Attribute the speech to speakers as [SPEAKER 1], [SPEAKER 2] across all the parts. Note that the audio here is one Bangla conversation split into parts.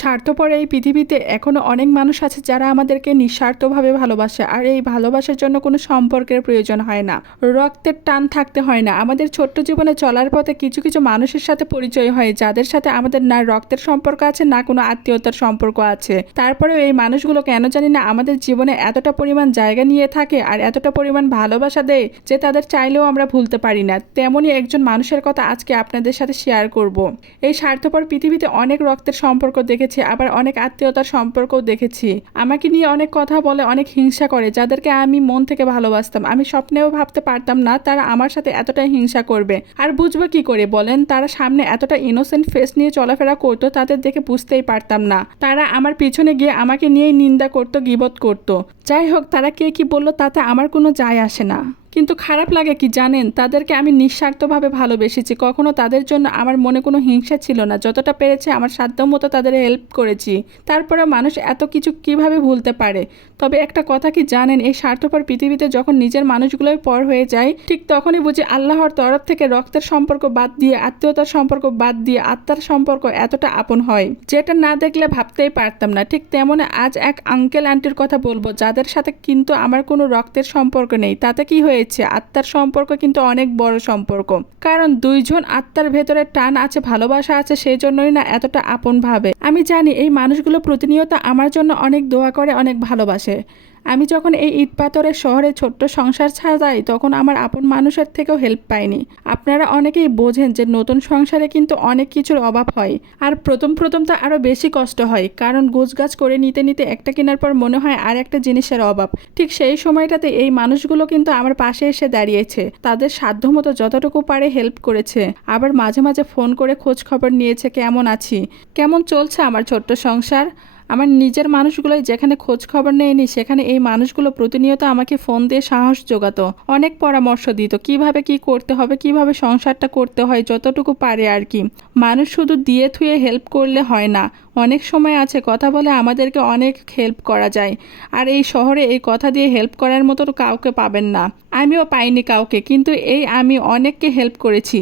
[SPEAKER 1] স্বার্থপর এই পৃথিবীতে এখনও অনেক মানুষ আছে যারা আমাদেরকে নিঃস্বার্থভাবে ভালোবাসে, আর এই ভালোবাসার জন্য কোনো সম্পর্কের প্রয়োজন হয় না। রক্তের টান থাকতে হয় না। আমাদের ছোট্ট জীবনে চলার পথে কিছু কিছু মানুষের সাথে পরিচয় হয়, যাদের সাথে আমাদের না রক্তের সম্পর্ক আছে, না কোনো আত্মীয়তার সম্পর্ক আছে। তারপরেও এই মানুষগুলো কেন জানি না আমাদের জীবনে এতটা পরিমাণ জায়গা নিয়ে থাকে, আর এতটা পরিমাণ ভালোবাসা দেয় যে তাদের চাইলেও আমরা ভুলতে পারি না। তেমনই একজন মানুষের কথা আজকে আপনাদের সাথে শেয়ার করব। এই স্বার্থপর পৃথিবীতে অনেক রক্তের সম্পর্ক দেখেছি, আবার অনেক আত্মীয়তার সম্পর্কও দেখেছি। আমাকে নিয়ে অনেক কথা বলে, অনেক হিংসা করে, যাদেরকে আমি মন থেকে ভালোবাসতাম। আমি স্বপ্নেও ভাবতে পারতাম না তারা আমার সাথে এতটাই হিংসা করবে। আর বুঝব কি করে বলেন, তারা সামনে এতটা ইনোসেন্ট ফেস নিয়ে চলাফেরা করতো, তাদের দেখে বুঝতেই পারতাম না। তারা আমার পিছনে গিয়ে আমাকে নিয়েই নিন্দা করতো, গিবত করতো। যাই হোক, তারা কে কি বলল তাতে আমার কোনো যায় আসে না। কিন্তু খারাপ লাগে কি জানেন? তাদেরকে আমি নিঃস্বার্থভাবে ভালোবেসেছি। কখনো তাদের জন্য আমার মনে কোনো হিংসা ছিল না। যতটা পেরেছে আমার সাধ্য মতো তাদের হেল্প করেছি। তারপরে মানুষ এত কিছু কীভাবে ভুলতে পারে? তবে একটা কথা কি জানেন, এই স্বার্থপর পৃথিবীতে যখন নিজের মানুষগুলোই পর হয়ে যায়, ঠিক তখনই বুঝি আল্লাহর তরফ থেকে রক্তের সম্পর্ক বাদ দিয়ে, আত্মীয়তার সম্পর্ক বাদ দিয়ে আত্মার সম্পর্ক এতটা আপন হয়, যেটা না দেখলে ভাবতেই পারতাম না। ঠিক তেমন আজ এক আঙ্কেল আন্টির কথা বলব, যাদের সাথে কিন্তু আমার কোনো রক্তের সম্পর্ক নেই। তাতে কি হয়েছে? আত্মার সম্পর্ক কিন্তু অনেক বড় সম্পর্ক। কারণ দুইজন আত্মার ভেতরে টান আছে, ভালোবাসা আছে সেই জন্যই না এতটা আপন ভাবে। আমি জানি এই মানুষগুলো প্রতিনিয়ত আমার জন্য অনেক দোয়া করে অনেক ভালোবাসে। আমি যখন এই ইট পাথরের শহরে ছোট্ট সংসার ছাড়াই তখন আমার আপন মানুষের থেকেও হেল্প পাইনি। আপনারা অনেকেই বোঝেন যে নতুন সংসারে কিন্তু অনেক কিছুর অভাব হয়। আর প্রথম প্রথম তো আরও বেশি কষ্ট হয়, কারণ গোছগাছ করে নিতে নিতে একটা কেনার পর মনে হয় আর একটা জিনিসের অভাব। ঠিক সেই সময়টাতে এই মানুষগুলো কিন্তু আমার পাশে এসে দাঁড়িয়েছে। তাদের সাধ্যমতো যতটুকু পারে হেল্প করেছে। আবার মাঝে মাঝে ফোন করে খোঁজ খবর নিয়েছে, কেমন আছি? কেমন চলছে আমার ছোট্ট সংসার? আমার নিজের মানুষগুলোই যেখানে খোঁজ খবর নেয়নি, সেখানে এই মানুষগুলো প্রতিনিয়ত আমাকে ফোন দিয়ে সাহস জোগাতো, অনেক পরামর্শ দিত, কীভাবে কি করতে হবে, কীভাবে সংসারটা করতে হয়, যতটুকু পারে আর কি। মানুষ শুধু দিয়ে থুয়ে হেল্প করলে হয় না। অনেক সময় আছে, কথা বলে আমাদেরকে অনেক হেল্প করা যায়। আর এই শহরে এই কথা দিয়ে হেল্প করার মতো কাউকে পাবেন না। আমিও পাইনি কাউকে, কিন্তু এই আমি অনেককে হেল্প করেছি।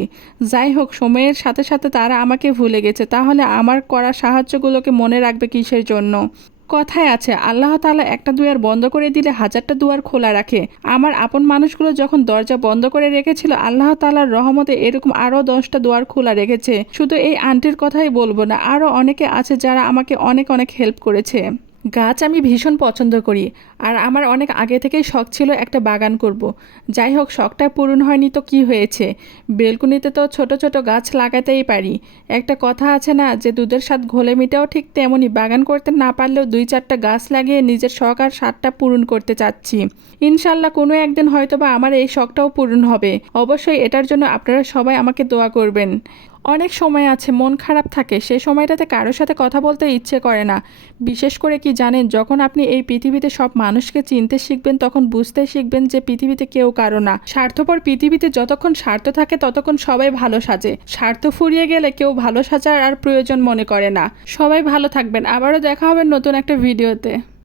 [SPEAKER 1] যাই হোক, সময়ের সাথে সাথে তারা আমাকে ভুলে গেছে, তাহলে আমার করা সাহায্যগুলোকে মনে রাখবে কিসের জন্য? কথায় আছে, আল্লাহ তালা একটা দুয়ার বন্ধ করে দিলে হাজারটা দুয়ার খোলা রাখে। আমার আপন মানুষগুলো যখন দরজা বন্ধ করে রেখেছিল, আল্লাহ তালার রহমতে এরকম আরও দশটা দুয়ার খোলা রেখেছে। শুধু এই আন্টির কথাই বলব না আরও অনেকে আছে যারা আমাকে অনেক অনেক হেল্প করেছে। গাছ আমি ভীষণ পছন্দ করি, আর আমার অনেক আগে থেকেই শখ ছিল একটা বাগান করব। যাই হোক, শখটা পূরণ হয়নি তো কি হয়েছে? বেলকুনিতে তো ছোট ছোট গাছ লাগাতেই পারি। একটা কথা আছে না, যে দুধের স্বাদ ঘোলে মিটাও ঠিক তেমনই বাগান করতে না পারলেও দুই চারটা গাছ লাগিয়ে নিজের শখ আর স্বাদটা পূরণ করতে চাচ্ছি। ইনশাল্লাহ কোনো একদিন হয়তো বা আমার এই শখটাও পূরণ হবে। অবশ্যই এটার জন্য আপনারা সবাই আমাকে দোয়া করবেন। অনেক সময় আছে, মন খারাপ থাকে, সে সময়টাতে কারোর সাথে কথা বলতে ইচ্ছে করে না। বিশেষ করে কি জানেন, যখন আপনি এই পৃথিবীতে সব মানুষকে চিনতে শিখবেন, তখন বুঝতে শিখবেন যে পৃথিবীতে কেউ কারও না। স্বার্থপর পৃথিবীতে যতক্ষণ স্বার্থ থাকে, ততক্ষণ সবাই ভালো সাজে। স্বার্থ ফুরিয়ে গেলে কেউ ভালো সাজার আর প্রয়োজন মনে করে না। সবাই ভালো থাকবেন। আবারও দেখা হবে নতুন একটা ভিডিওতে।